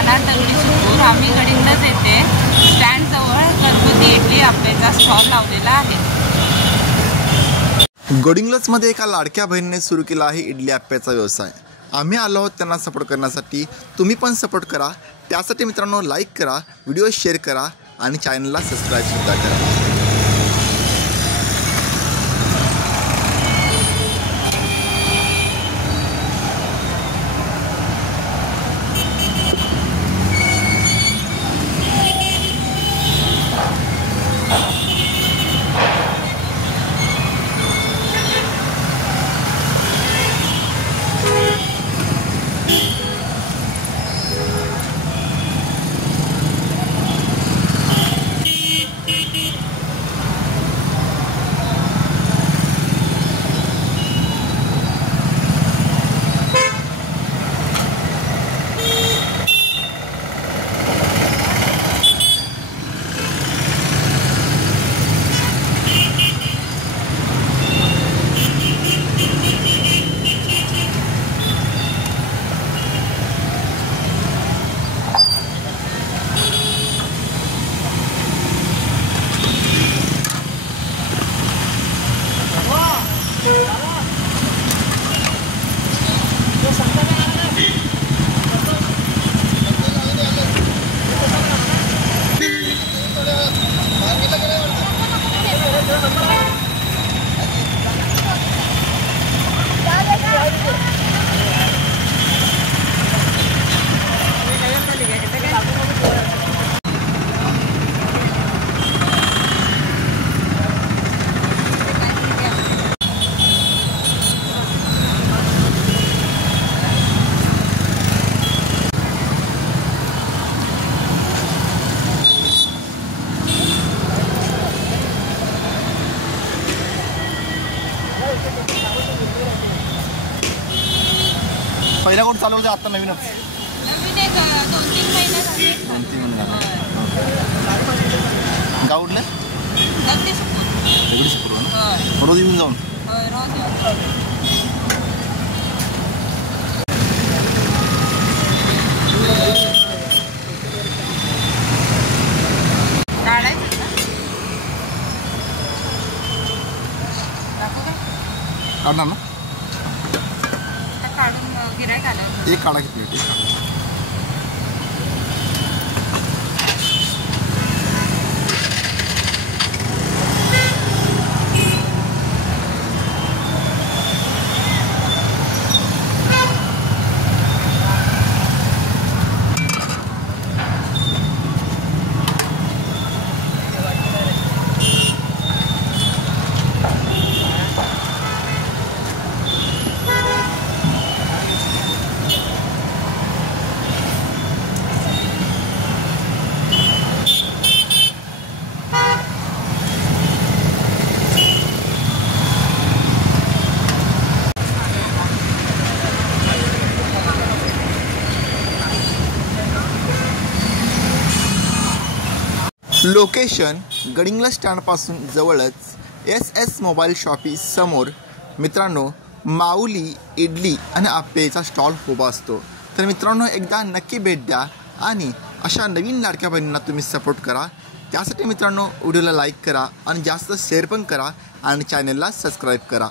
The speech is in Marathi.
राहणार तन्वी सुकूर. आम्ही गडिंगलाच येते. स्टँडजवळ घरगुती इडली आप्पेचा स्टॉल लावलेला आहे. गडिंग्लजमध्ये एका लाडक्या बहिणीने सुरू केला आहे इडली आप्प्याचा व्यवसाय. आम्ही आलो आहोत त्यांना सपोर्ट करण्यासाठी. तुम्ही पण सपोर्ट करा. त्यासाठी मित्रांनो लाईक करा, व्हिडिओ शेअर करा आणि चॅनलला सबस्क्राईबसुद्धा करा. पहिला कोण चालू होते आता नवीनच? नवीन एक 2-3 महिने झाले. 2-3 महिने झाले. गाव उडलं? दगडी सुकूर. रोज येऊन जाऊन काढणार ना? काढून गिऱ्हाईक आलं. एक काढा की प्लेट. लोकेशन गडिंग्लज स्टँडपासून जवळच SS मोबाईल शॉपी समोर मित्रांनो माऊली इडली आणि आप्पेचा स्टॉल उभा असतो. तर मित्रांनो एकदा नक्की भेट द्या आणि अशा नवीन लाडक्या बहिणींना तुम्ही सपोर्ट करा. त्यासाठी मित्रांनो व्हिडिओला लाईक करा आणि जास्त शेअर पण करा आणि चॅनलला सबस्क्राईब करा.